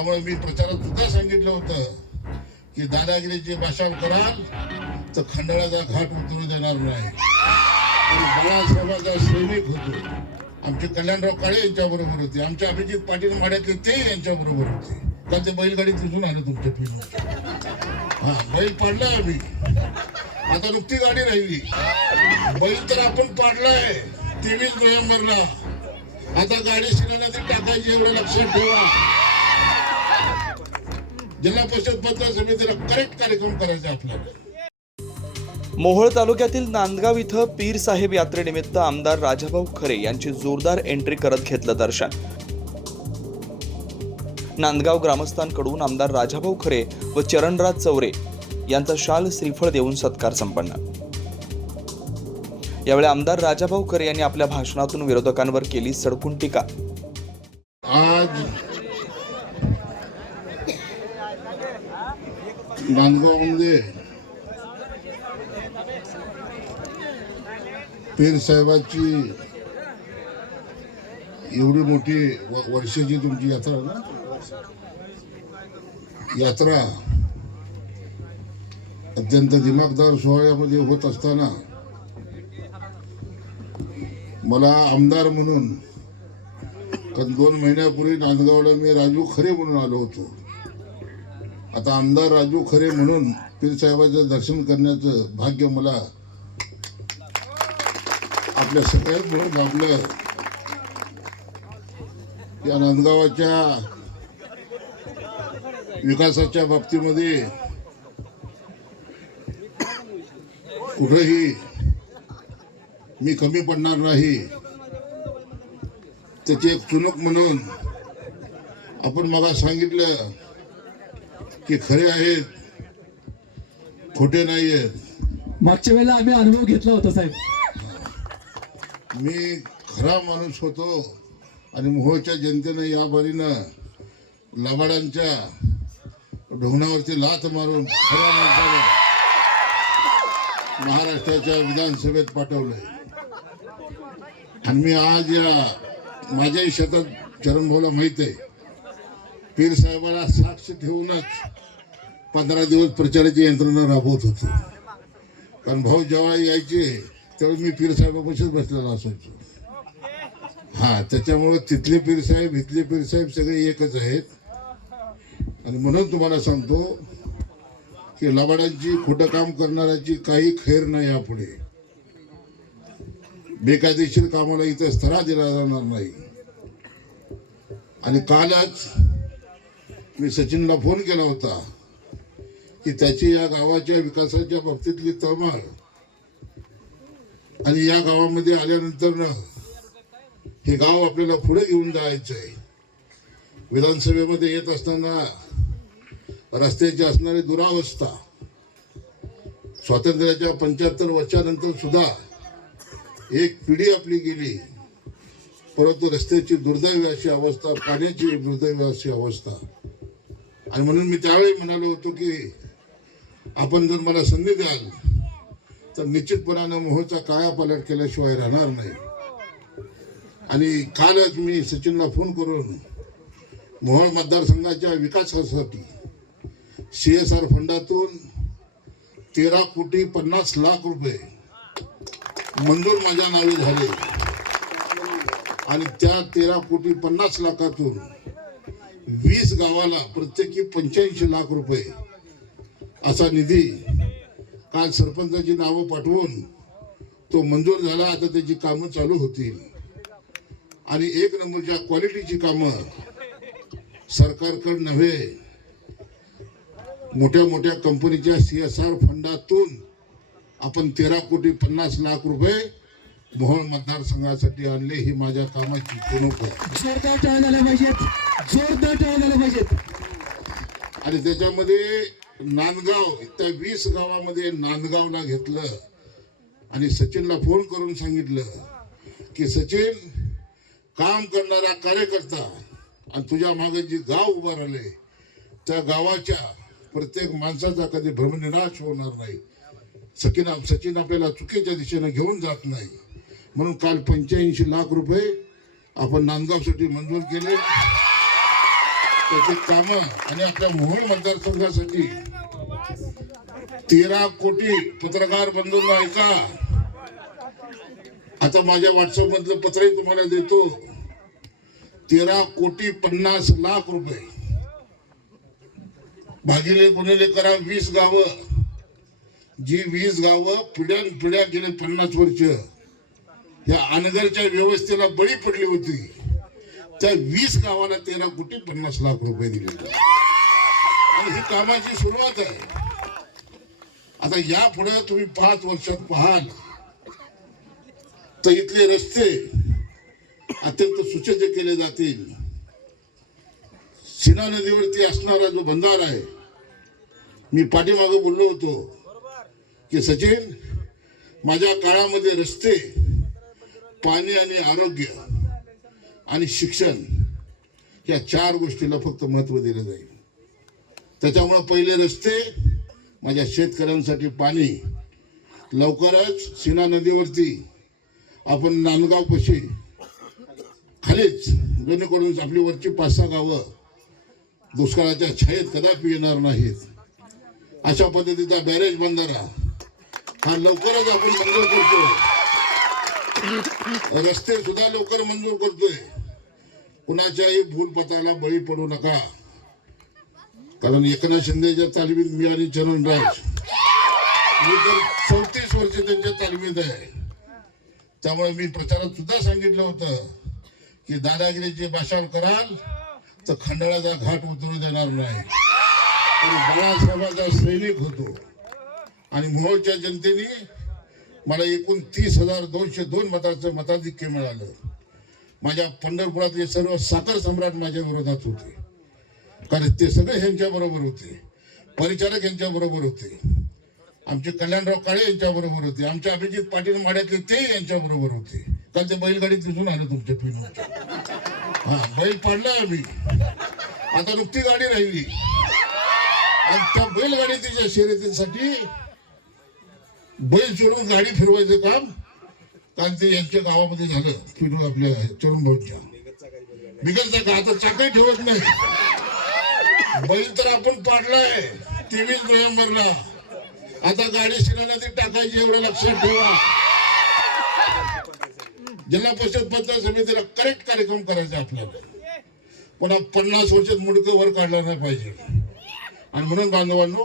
त्यामुळे मी प्रचारात सुद्धा सांगितलं होतं की दादागिरीची भाषा कराल तर खंडाळ्याचा घाट उतरू देणार नाही. बाळासाहेबांचा सैनिक होतो. आमचे कल्याणराव काळे यांच्या बरोबर होते, आमचे अभिजित पाटील माड्यातले ते यांच्या बरोबर होते. का ते बैलगाडी तिथून आलं तुमच्या फिल्म? हा, बैल पाडलाय आम्ही. आता नुकती गाडी राहिली. बैल तर आपण पाडलाय 23 नोव्हेंबरला. आता गाडी शिलान्यास टाकायची, एवढं लक्षात ठेवा. जिल्हा परिषद पंचायत समितीला करेक्ट कार्यक्रम करायचा आपल्याला. मोहोळ तालुक्यातील नांदगाव इथं पीर साहेब यात्रेनिमित्त आमदार राजाभाऊ खरे यांची जोरदार एंट्री करत घेतलं दर्शन. नांदगाव ग्रामस्थांकडून आमदार राजाभाऊ खरे व चरणराज चौरे यांचा शाल श्रीफळ देऊन सत्कार संपन्न. यावेळी आमदार राजाभाऊ खरे यांनी आपल्या भाषणातून विरोधकांवर केली सडकून टीका. आज नांदगावमध्ये पीर साहेबाची एवढी मोठी वर्षाची तुमची यात्रा ना, यात्रा अत्यंत दिमागदार सोहळ्यामध्ये होत असताना मला आमदार म्हणून 2 महिन्यापूर्वी नांदगावला मी राजू खरे म्हणून आलो होतो. आता आमदार राजू खरे म्हणून पीर साहेबाचं दर्शन करण्याचं भाग्य मला आपल्या सगळ्यात म्हणून लाभलं. या नांदगावाच्या विकासाच्या बाबतीमध्ये कुठेही मी कमी पडणार नाही. त्याची एक चुनूक म्हणून आपण मला सांगितलं की खरे आहेत, खोटे नाही आहेत. मागच्या वेळेला आम्ही अनुभव घेतला होता साहेब. मी खरा माणूस होतो आणि मोहोळच्या जनतेनं या बारीनं लबाडांच्या ढोंगणावरती लाथ मारून खऱ्या माणसाला महाराष्ट्राच्या विधानसभेत पाठवलंय. आणि मी आज या माझ्याही शेतात चरणभाऊला माहित आहे, पीर साहेबाला साक्ष ठेवूनच 15 दिवस प्रचाराची यंत्रणा राबवत होतो. कारण भाऊ जेव्हा यायचे तेव्हा मी पीर साहेबापाशीच बसलेला असायचो. हा, त्याच्यामुळे तिथले पीर साहेब इथले पीर साहेब सगळे एकच आहेत. आणि म्हणून तुम्हाला सांगतो की लबाडांची, खोटं काम करणाऱ्याची काही खैर नाही. यापुढे बेकायदेशीर कामाला इथं स्थरा दिला जाणार नाही. आणि कालच मी सचिनला फोन केला होता की त्याची या गावाच्या विकासाच्या बाबतीतली तळमळ आणि या गावामध्ये आल्यानंतर हे गाव आपल्याला पुढे घेऊन जायचं आहे. विधानसभेमध्ये येत असताना रस्त्याची असणारी दुरावस्था, स्वातंत्र्याच्या 75 वर्षानंतर सुद्धा एक पिढी आपली गेली, परंतु रस्त्याची दुर्दैवी अशी अवस्था, पाण्याची दुर्दैवी अशी अवस्था. आणि म्हणून मी त्यावेळी म्हणालो होतो की आपण जर मला संधी द्याल तर निश्चितपणानं मोहोळचा कायापालट केल्याशिवाय राहणार नाही. आणि कालच मी सचिनला फोन करून मोहोळ मतदारसंघाच्या विकासासाठी CSR फंडातून 13,50,00,000 रुपये मंजूर माझ्या नावे झाले. आणि त्या 13,50,00,000 20 गावाला प्रत्येकी 85,00,000 रुपये असा निधी काल सरपंचाची नावं पाठवून तो मंजूर झाला. आता त्याची कामं चालू होतील. आणि 1 नंबरच्या क्वालिटीची कामं सरकारकडे नव्हे, मोठ्या मोठ्या कंपनीच्या CSR फंडातून आपण 13,50,00,000 रुपये मोहोळ मतदारसंघासाठी आणले. ही माझ्या कामाची कुणूक आहे. जोरदार टाळ्या झाल्या पाहिजेत, जोरदार टाळ्या झाल्या पाहिजेत. आणि त्याच्यामध्ये नांदगाव, त्या 20 गावामध्ये नांदगावला घेतलं. आणि सचिनला फोन करून सांगितलं की सचिन, काम करणारा कार्यकर्ता आणि तुझ्या मागे जी गाव उभा राहिले त्या गावाच्या प्रत्येक माणसाचा कधी भ्रमनिराश होणार नाही. सचिन आपल्याला चुकीच्या दिशेने घेऊन जात नाही. म्हणून काल 85,00,000 रुपये आपण नांदगावसाठी मंजूर केले. त्याची कामं आणि आपल्या मोहोळ मतदारसंघासाठी 13 कोटी पत्रकार बंधूंना ऐका. आता माझ्या व्हॉट्सअप मधलं पत्रही तुम्हाला देतो. 13,50,00,000 रुपये भागिले गुणिले करा 20 गावं. जी 20 गावं पिढ्यानपिढ्या गेले 50 वर्ष या अनगरच्या व्यवस्थेला बळी पडली होती. त्या 20 गावाला 13,50,00,000 रुपये दिले आणि ही कामाची सुरुवात आहे. आता यापुढे तुम्ही 5 वर्षात पाहाल तर इथले रस्ते अत्यंत सुसज्ज केले जातील. सीना नदीवरती असणारा जो बंधारा आहे, मी पाठीमागे बोललो होतो की सचिन, माझ्या काळामध्ये रस्ते, पाणी आणि आरोग्य आणि शिक्षण या 4 गोष्टीला फक्त महत्व दिलं जाईल. त्याच्यामुळे पहिले रस्ते, माझ्या शेतकऱ्यांसाठी पाणी. लवकरच सीना नदीवरती आपण नांदगाव पशी खालीच जेणेकरून आपली वरची 5-6 गावं दुष्काळाच्या छायेत कदापि येणार नाहीत. अशा पद्धतीचा बॅरेज बंधारा हा लवकरच आपण मंजूर करतो. रस्ते सुद्धा लवकर मंजूर करतोय. कुणाच्याही भूलपथाला बळी पडू नका, कारण एकनाथ शिंदेच्या तालमीत मी आणि चरणराज मी तर 34 वर्ष त्यांच्या तालमीत आहे. त्यामुळे मी प्रचारात सुद्धा सांगितलं होतं की दादागिरीची भाषण कराल तर खंडाळ्याचा घाट उतरू देणार नाही. बाळासाहेबांचा सैनिक होतो आणि मोहोळच्या जनतेने मला एकूण 30,202 मताचं मताधिक्य मिळालं. माझ्या पंढरपुरातले सर्व साखर सम्राट माझ्या विरोधात होते, कारण ते सगळे ह्यांच्या बरोबर होते. परिचारक यांच्या बरोबर होते, आमचे कल्याणराव काळे यांच्या बरोबर होते, आमचे अभिजित पाटील माड्यातले ते यांच्या बरोबर होते. काल ते बैलगाडीत दिसून आले तुमच्या पिनूच्या. हा, बैल पाडलाय आम्ही, आता नुकती गाडी राहिली आणि त्या बैलगाडीच्या शर्यतीसाठी बैल चोरून गाडी फिरवायचं काम काल ते यांच्या गावामध्ये झालं. पिनू आपल्या चरण भाऊच्या बिगडचा का आता चाकही ठेवत नाही. बैल तर आपण पाडलाय 23 नोव्हेंबरला. आता गाडी सीना नदीत टाकायची, एवढं लक्षात ठेवा. जिल्हा परिषद पंचायत समितीला करेक्ट कार्यक्रम करायचा आपल्याला. पुन्हा 50 वर्षात मुडकं वर काढलं नाही पाहिजे. आणि म्हणून बांधवांनो,